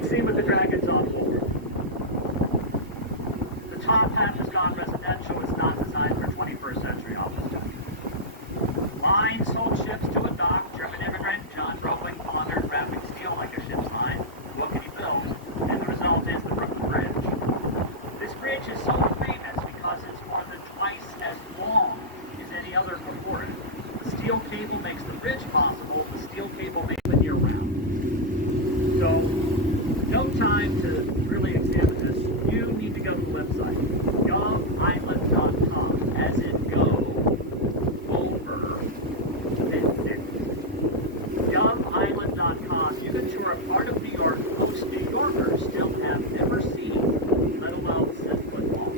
Great scene with the dragons on board. The top half has gone residential. It's not designed for 21st century office docking. Lines hold ships to a dock. German immigrant John Roebling pondered wrapping steel like a ship's line. What can he build? And the result is the Brooklyn Bridge. This bridge is so famous because it's more than twice as long as any other before it. The steel cable makes the bridge possible. The steel cable makes it year-round. So, no time to really examine this. You need to go to the website, govisland.com, as in go over vintage. Govisland.com. You that you're a part of New York, most New Yorkers still have never seen, let alone set foot on.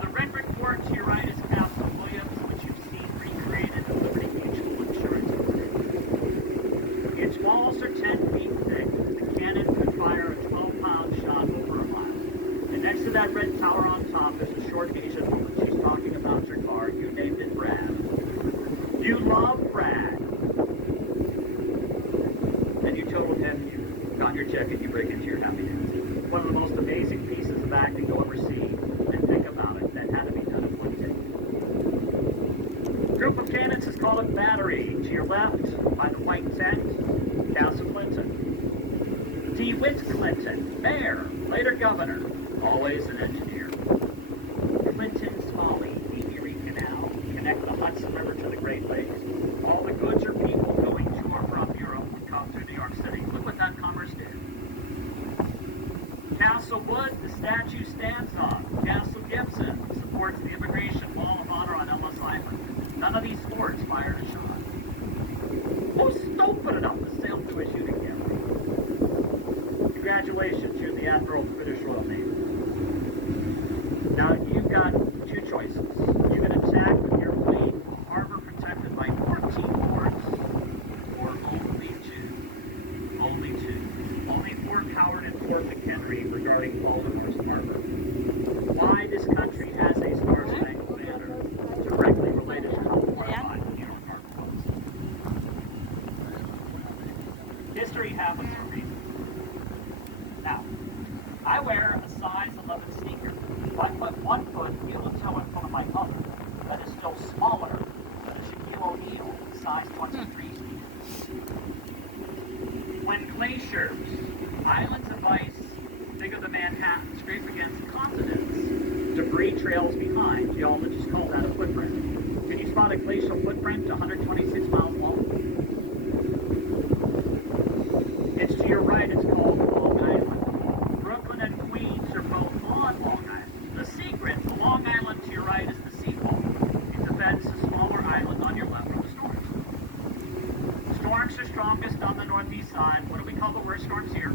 The red brick fort to your right is Castle Williams, which you've seen recreated in Liberty Mutual Insurance Company. Its walls are 10 feet thick. The cannon could fire a 12-pound shot over a mile. And next to that red tower on top, there's a short Asian woman. She's talking about your car. You named it Brad. You love Brad. And you totaled him. You found your check and you break into your happy dance. One of the most amazing pieces of acting you'll ever see. And think about it, that had to be done in one take. Group of cannons is called a battery. To your left, by the white tent, Castle Clinton. DeWitt Clinton, mayor, later governor, always an engineer. Clinton's Folly, the Erie Canal, connect the Hudson River to the Great Lakes. All the goods or people going to or from Europe would come through New York City. Look what that commerce did. Castle Wood, the statue stands on. Castle Gibson supports the Immigration Wall of Honor on Ellis Island. None of these forts fired a shot. Most don't put it up to sail through a shooting gallery. Congratulations, you're the Admiral of the British Royal Navy. Now you've got two choices. You can attack with your fleet, harbor protected by 14 forts, or only two. Only two. Only Fort Howard and Fort McHenry regarding Baltimore's harbor. Why this country has a Star-Spangled Banner directly related to how fortified the New York harbor was. History happens for me. Now, I wear a size 11 sneaker. If I put 1 foot heel to toe in front of my mother, that is still smaller than a Shaquille O'Neal size 23 sneaker. When glaciers, islands of ice bigger than Manhattan, scrape against continents, debris trails behind. Geologists call that a footprint. Can you spot a glacial footprint 126 miles long? It's to your right, it's called Long Island. Brooklyn and Queens are both on Long Island. The secret, the Long Island to your right is the seawall. It defends the smaller island on your left from the storms. Storms are strongest on the northeast side. What do we call the worst storms here?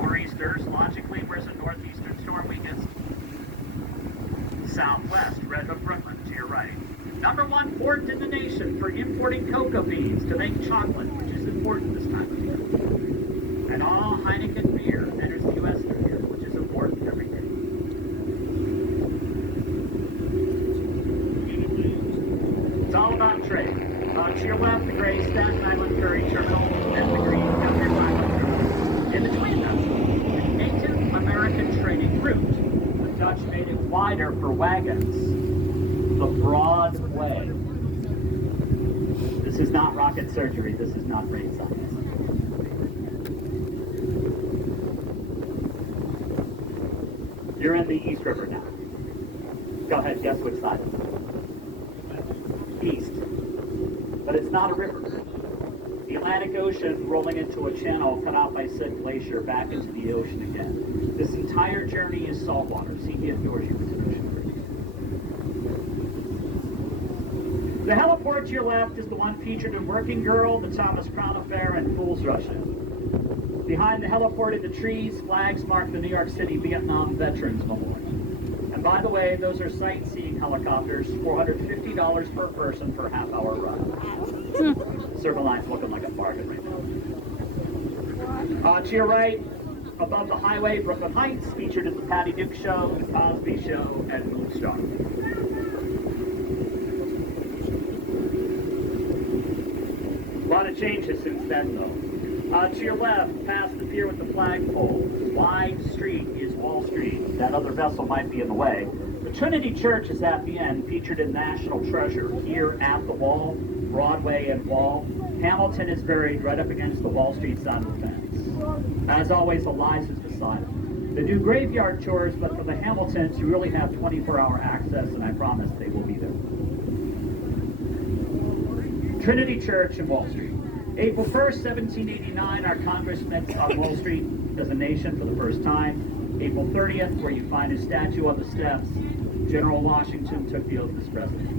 Nor'easters. Logically, where's a northeastern storm weakest? Southwest, Red Hook, Brooklyn, to your right. #1 port in the nation for importing cocoa beans to make chocolate, which is important this time of year. And all Heineken beer enters the U.S. this year, which is important every day. It's all about trade. To your left, the gray Staten Island Ferry Terminal and the green Governor's Island Terminal. In between them, the Native American trading route. The Dutch made it wider for wagons. The Broad Way. This is not rocket surgery. This is not brain science. You're in the East River now. Go ahead, guess which side. East. But it's not a river. The Atlantic Ocean rolling into a channel cut off by said glacier back into the ocean again. This entire journey is saltwater. See the outdoors you The heliport to your left is the one featured in Working Girl, The Thomas Crown Affair, and Fools Rush In. Behind the heliport in the trees, flags mark the New York City Vietnam Veterans Memorial. And by the way, those are sightseeing helicopters, $450 per person for a half-hour ride. Silver Line's looking like a bargain right now. To your right, above the highway, Brooklyn Heights, featured in the Patty Duke Show, the Cosby Show, and Moonstar. A lot of changes since then, though. To your left, past the pier with the flagpole, wide street is Wall Street. That other vessel might be in the way. The Trinity Church is at the end, featured in National Treasure. Here at the Wall, Broadway and Wall. Hamilton is buried right up against the Wall Street side of the fence. As always, Eliza's beside him. They do graveyard tours, but for the Hamiltons, you really have 24-hour access, and I promise they will be there. Trinity Church and Wall Street. April 1st, 1789, our Congress met on Wall Street as a nation for the first time. April 30th, where you find a statue on the steps, General Washington took the oath as president.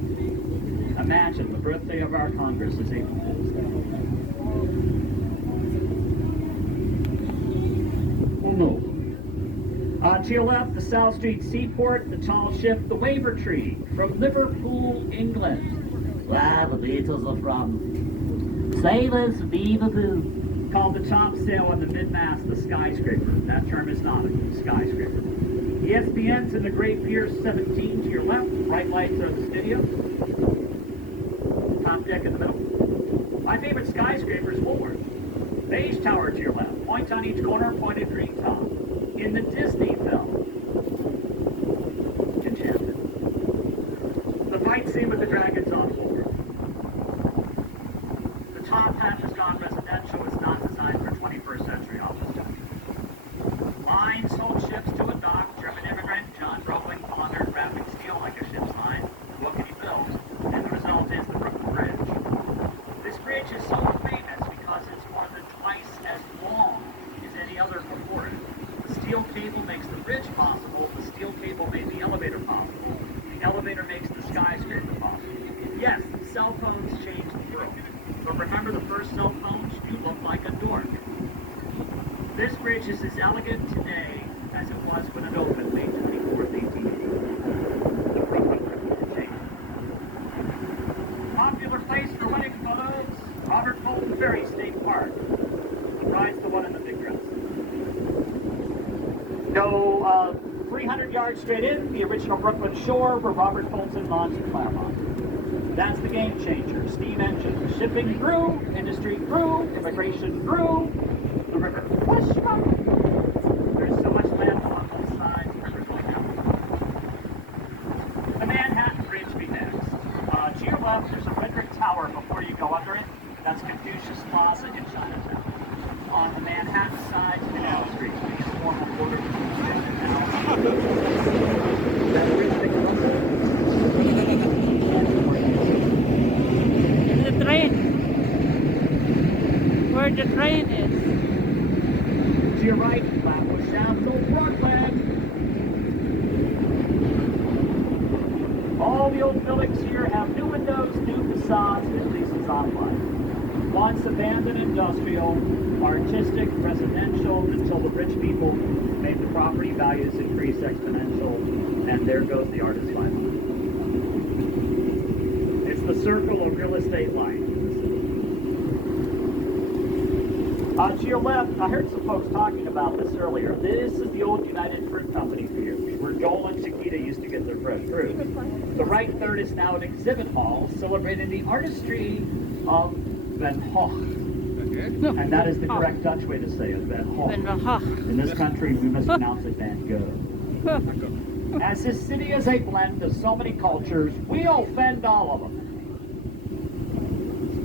Imagine, the birthday of our Congress is April Fool's Day. Oh no. To your left, the South Street Seaport, the tall ship, the Waiver Tree, from Liverpool, England. Where the Beatles are from. Sailors, beaver-boo. Called the top sail on the mid-mast, the skyscraper. That term is nautical, skyscraper. ESPN's in the Great Pier 17 to your left. Bright lights are the studio. Top deck in the middle. My favorite skyscraper is Woolworth. Beige Tower to your left. Point on each corner, pointed green top. In the Disney film, Enchanted. The fight scene with the dragons on board. The top half has gone residential. It's not designed for 21st century office time. Lines hold ships to a dock. German immigrant John Roebling pondered wrapping steel like a ship's line. What can he build? And the result is the Brooklyn Bridge. This bridge is so famous because it's more than twice as long as any other before it. The steel cable makes the bridge possible. The steel cable made the elevator possible. The elevator makes the skyscraper possible. Yes, cell phones changed the world. But remember the first cell phones? You look like a dork. This bridge is as elegant today as it was when it opened May 24th, 1880. Popular place for wedding photos, Robert Fulton Ferry State Park. The bride's the one in the big dress. Go 300 yards straight in, the original Brooklyn shore where Robert Fulton launched Claremont. That's the game changer. Steam engine. Shipping grew, industry grew, immigration grew. The river. Whoosh, there's so much land on both sides, the river's going down. The Manhattan Bridge be next. To your left, there's a red brick tower before you go under it. That's Confucius Plaza in Chinatown. On the Manhattan side, Canal Street, the informal border between China and that bridge big The train. Where the train is. To your right, Flatbush Avenue, Brooklyn. All the old buildings here have new windows, new facades, and leases online. Once abandoned industrial, artistic, residential, until the rich people made the property values increase exponential, and there goes the artist line. It's the circle of real estate life. To your left, I heard some folks talking about this earlier. This is the old United Fruit Company here, where Joel and Chiquita used to get their fresh fruit. The right third is now an exhibit hall celebrating the artistry of Van Gogh. And that is the correct Dutch way to say it, Van Gogh. In this country, we must pronounce it Van Gogh. As this city is a blend of so many cultures, we offend all of them.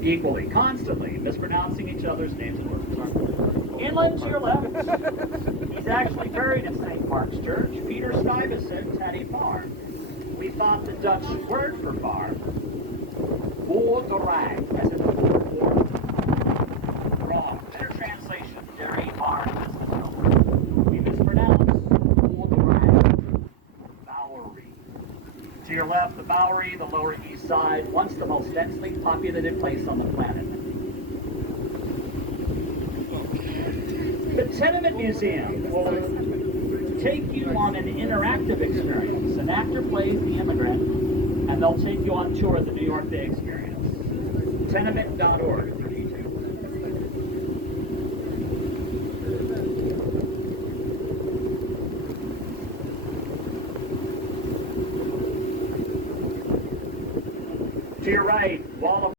Equally, constantly, mispronouncing each other's names and words. Inland to your left, he's actually buried in St. Mark's Church. Peter Stuyvesant had a farm. We thought the Dutch word for farm, boerderij, as in the war. Wrong. Better translation, dairy farm. We mispronounce boerderij, Bowery. To your left, the Bowery, the Lower East Side, once the most densely populated place on the planet. The Tenement Museum will take you on an interactive experience. An actor plays the immigrant, and they'll take you on tour of the New York Day experience. Tenement.org. To your right, wall of